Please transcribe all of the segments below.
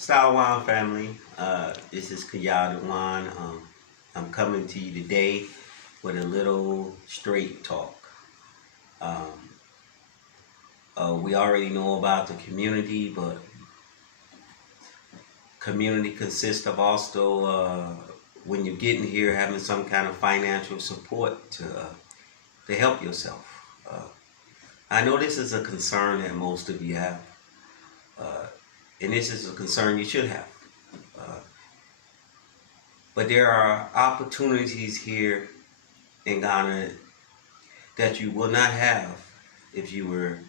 Style family, this is Kayada Wan. I'm coming to you today with a little straight talk. Um, we already know about the community, but community consists of also, when you're getting here, having some kind of financial support to help yourself. I know this is a concern that most of you have, and this is a concern you should have. But there are opportunities here in Ghana that you will not have if you were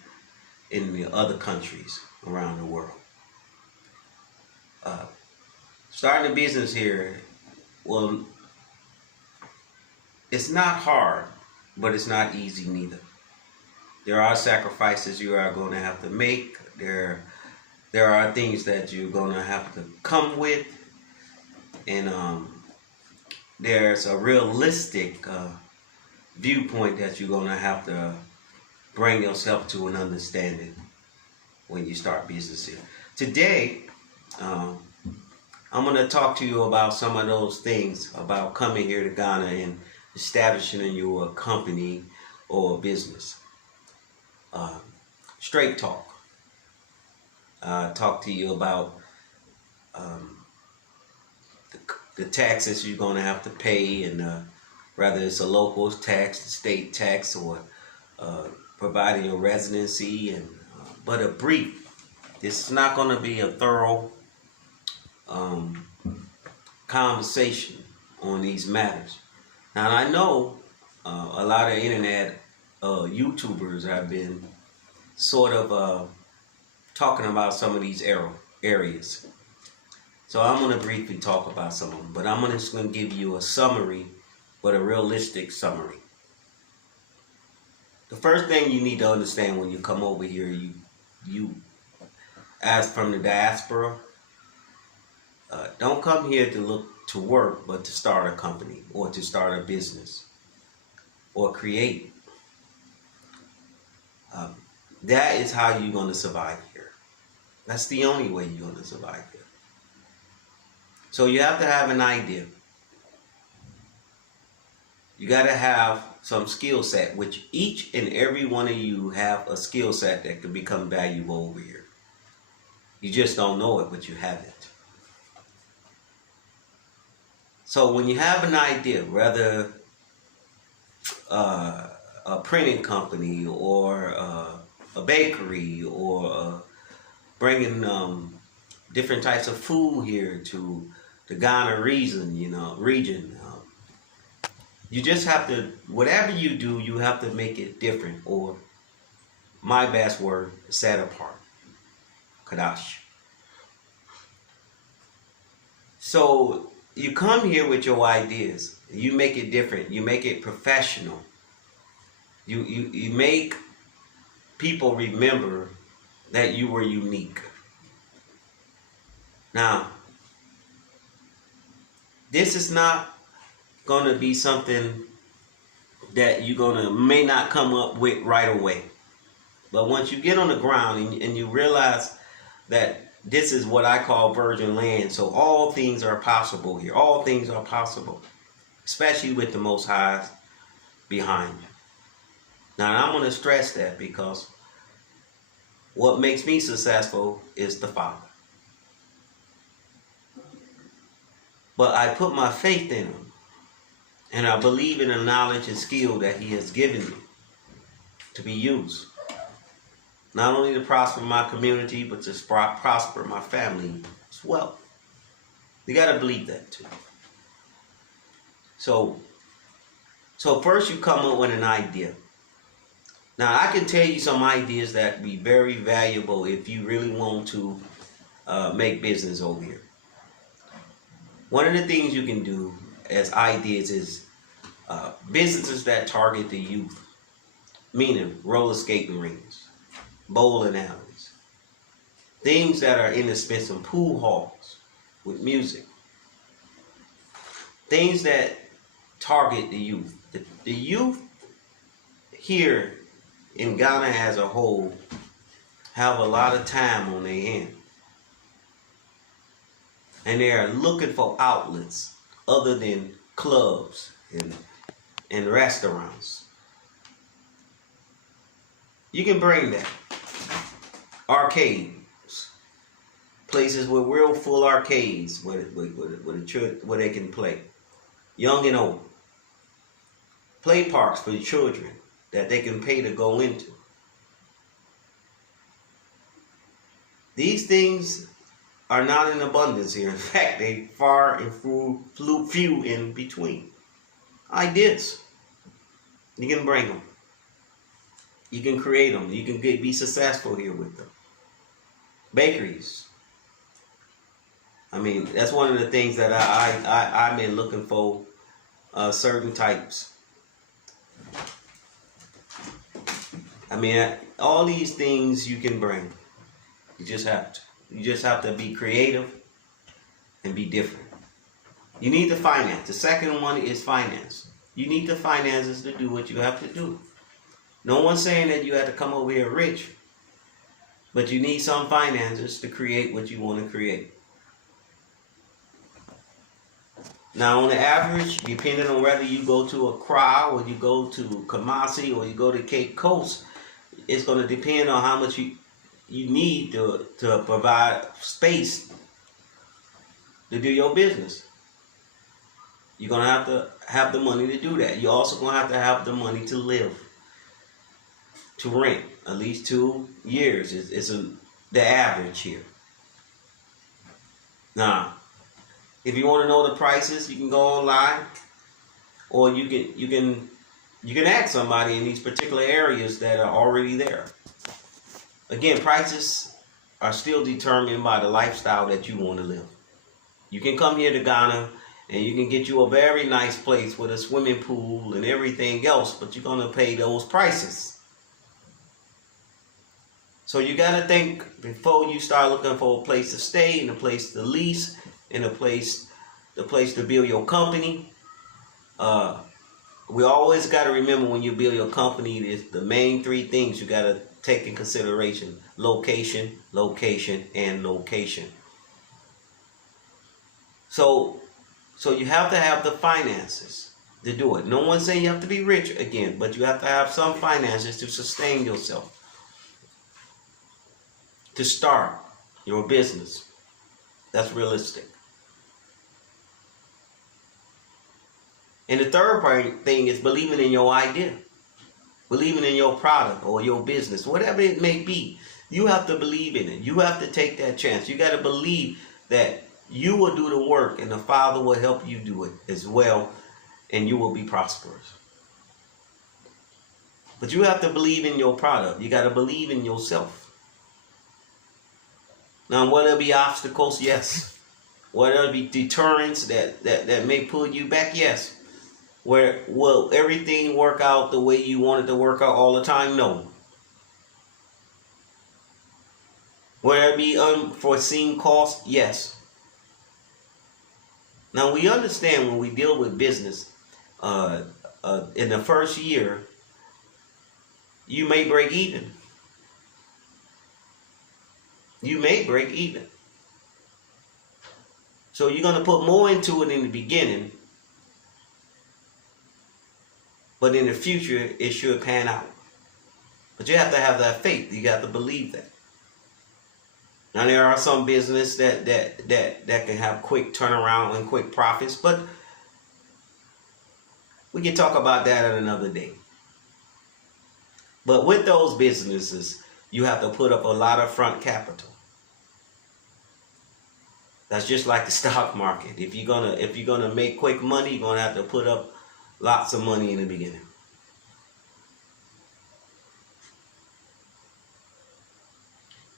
in the other countries around the world. Starting a business here, well, it's not hard, but it's not easy neither. There are sacrifices you are going to have to make. There are things that you're going to have to come with, and there's a realistic viewpoint that you're going to have to bring yourself to an understanding when you start business here. Today, I'm going to talk to you about some of those things about coming here to Ghana and establishing your company or business. Straight talk. Talk to you about the taxes you're going to have to pay, and whether it's a local tax, the state tax, or providing your residency. And but a brief. This is not going to be a thorough conversation on these matters. Now, I know a lot of internet YouTubers have been sort of talking about some of these areas. So I'm going to briefly talk about some of them, but I'm just going to give you a summary, but a realistic summary. The first thing you need to understand when you come over here, you as from the diaspora, don't come here to look to work, but to start a company or to start a business or create. That is how you're going to survive here. That's the only way you're going to survive here. So you have to have an idea. You got to have some skill set, which each and every one of you have a skill set that could become valuable over here. You just don't know it, but you have it. So when you have an idea, whether a printing company or a bakery or bringing different types of food here to the Ghana region, you just have to, whatever you do, you have to make it different, or my best word, set apart. Kadash. So you come here with your ideas. You make it different. You make it professional. You make people remember that you were unique. Now, this is not going to be something that you're may not come up with right away. But once you get on the ground and you realize that this is what I call virgin land, so all things are possible here. All things are possible, especially with the Most High behind you. Now, I'm going to stress that because what makes me successful is the Father. But I put my faith in Him, and I believe in the knowledge and skill that He has given me to be used. Not only to prosper my community, but to prosper my family as well. You got to believe that too. So first you come up with an idea. Now, I can tell you some ideas that be very valuable if you really want to make business over here. One of the things you can do as ideas is businesses that target the youth, meaning roller skating rings, bowling alleys, things that are inexpensive, pool halls with music, things that target the youth. The youth here in Ghana as a whole have a lot of time on their hands. and they are looking for outlets other than clubs and restaurants. You can bring that. Arcades. Places with real full arcades where they can play. Young and old. Play parks for the children that they can pay to go into. These things are not in abundance here. In fact, they far and few in between. Ideas. You can bring them. You can create them. You can be successful here with them. Bakeries. I mean, that's one of the things that I've been looking for, certain types. I mean, all these things you can bring. You just have to. You just have to be creative and be different. You need the finance. The second one is finance. You need the finances to do what you have to do. No one's saying that you have to come over here rich, but you need some finances to create what you want to create. Now, on the average, depending on whether you go to Accra or you go to Kumasi or you go to Cape Coast, it's going to depend on how much you need to provide space to do your business. You're going to have the money to do that. You're also going to have the money to live, to rent. At least 2 years is the average here. Now, if you want to know the prices, you can go online, or you can ask somebody in these particular areas that are already there. Again, prices are still determined by the lifestyle that you want to live. You can come here to Ghana and you can get you a very nice place with a swimming pool and everything else, but you're going to pay those prices. So you got to think before you start looking for a place to stay and a place to lease and the place to build your company. We always got to remember when you build your company, is the main 3 things you got to take in consideration: location, location, and location. So you have to have the finances to do it. No one's saying you have to be rich again, but you have to have some finances to sustain yourself, to start your business. That's realistic. And the third thing is believing in your idea, believing in your product or your business, whatever it may be. You have to believe in it. You have to take that chance. You got to believe that you will do the work and the Father will help you do it as well, and you will be prosperous. But you have to believe in your product. You got to believe in yourself. Now, will there be obstacles? Yes. Will there be deterrents that may pull you back? Yes. Will everything work out the way you want it to work out all the time? No. Will there be unforeseen costs? Yes. Now, we understand when we deal with business, in the first year, you may break even. You may break even. So you're going to put more into it in the beginning, but in the future, it should pan out. But you have to have that faith. You got to believe that. Now, there are some business that can have quick turnaround and quick profits, but we can talk about that at another day. But with those businesses, you have to put up a lot of front capital. That's just like the stock market. If you're gonna make quick money, you're gonna have to put up lots of money in the beginning.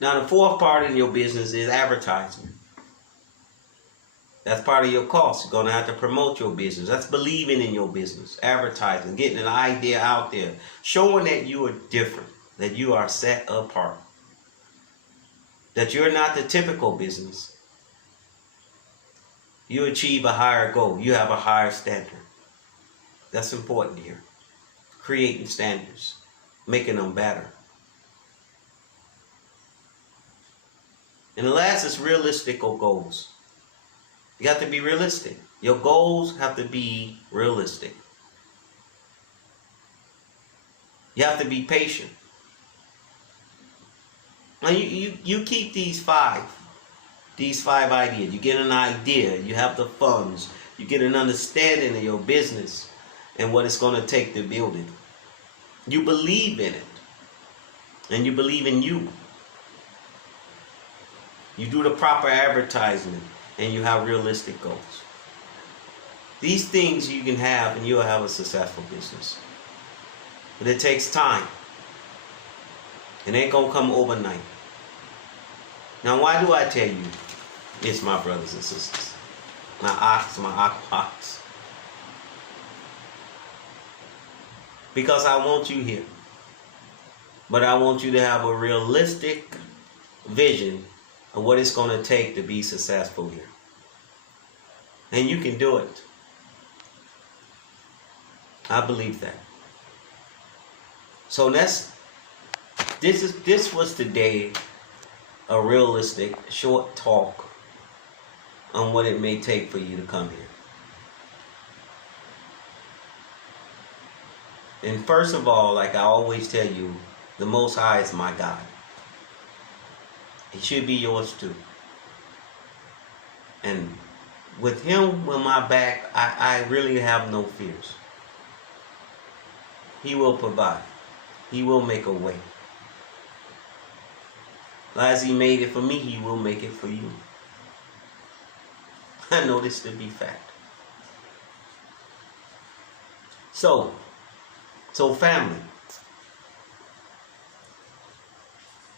Now, the fourth part in your business is advertisement. That's part of your cost. You're going to have to promote your business. That's believing in your business. Advertising, getting an idea out there. Showing that you are different. That you are set apart. That you're not the typical business. You achieve a higher goal. You have a higher standard. That's important here. Creating standards. Making them better. And the last is realistic goals. You have to be realistic. Your goals have to be realistic. You have to be patient. Now you keep these five ideas. You get an idea. You have the funds. You get an understanding of your business and what it's going to take to build it. You believe in it. And you believe in you. You do the proper advertisement and you have realistic goals. These things you can have and you'll have a successful business. But it takes time. It ain't going to come overnight. Now, why do I tell you it's my brothers and sisters? My aquas. Because I want you here. But I want you to have a realistic vision of what it's going to take to be successful here. And you can do it. I believe that. So this was today a realistic short talk on what it may take for you to come here. And first of all, like I always tell you, the Most High is my God. It should be yours too. And with Him on my back, I really have no fears. He will provide. He will make a way. As He made it for me, He will make it for you. I know this to be fact. So family,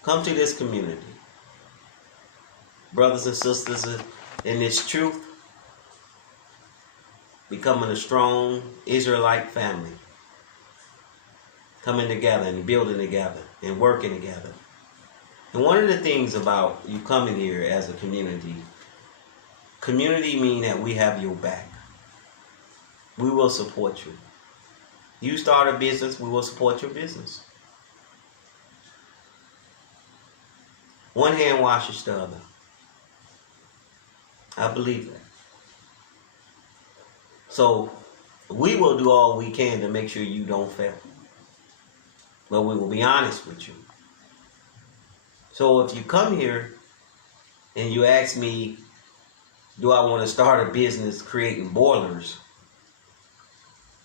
come to this community. Brothers and sisters in this truth, becoming a strong Israelite family. Coming together and building together and working together. And one of the things about you coming here as a community mean that we have your back. We will support you. You start a business, we will support your business. One hand washes the other. I believe that. So we will do all we can to make sure you don't fail. But we will be honest with you. So if you come here and you ask me, do I want to start a business creating boilers?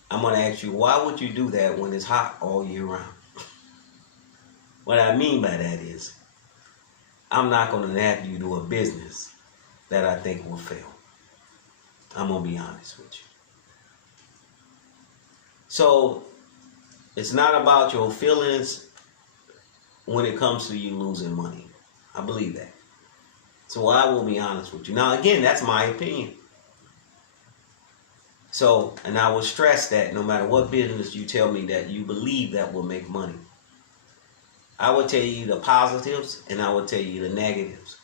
I'm going to ask you, why would you do that when it's hot all year round? What I mean by that is, I'm not going to have you do a business that I think will fail. I'm going to be honest with you. So it's not about your feelings when it comes to you losing money. I believe that. So I will be honest with you. Now, again, that's my opinion. So, and I will stress that no matter what business you tell me that you believe that will make money, I will tell you the positives and I will tell you the negatives.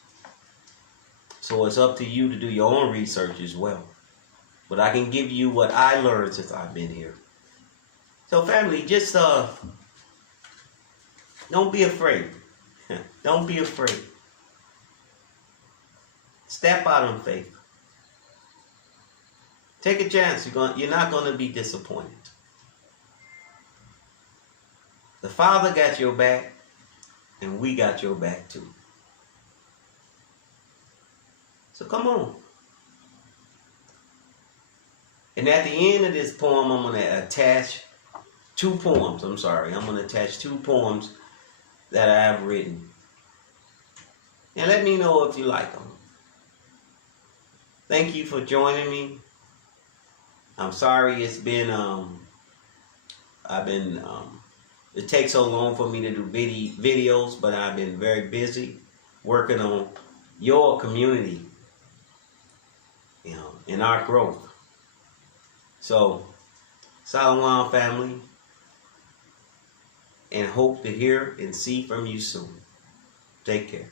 So it's up to you to do your own research as well. But I can give you what I learned since I've been here. So family, just don't be afraid. Don't be afraid. Step out in faith. Take a chance. You're not going to be disappointed. The Father got your back, and we got your back too. So come on. And at the end of this poem, I'm going to attach two poems. I'm going to attach two poems that I have written. And let me know if you like them. Thank you for joining me. I'm sorry it's been, it takes so long for me to do videos, but I've been very busy working on your community, and our growth. So, Salawam family, and hope to hear and see from you soon. Take care.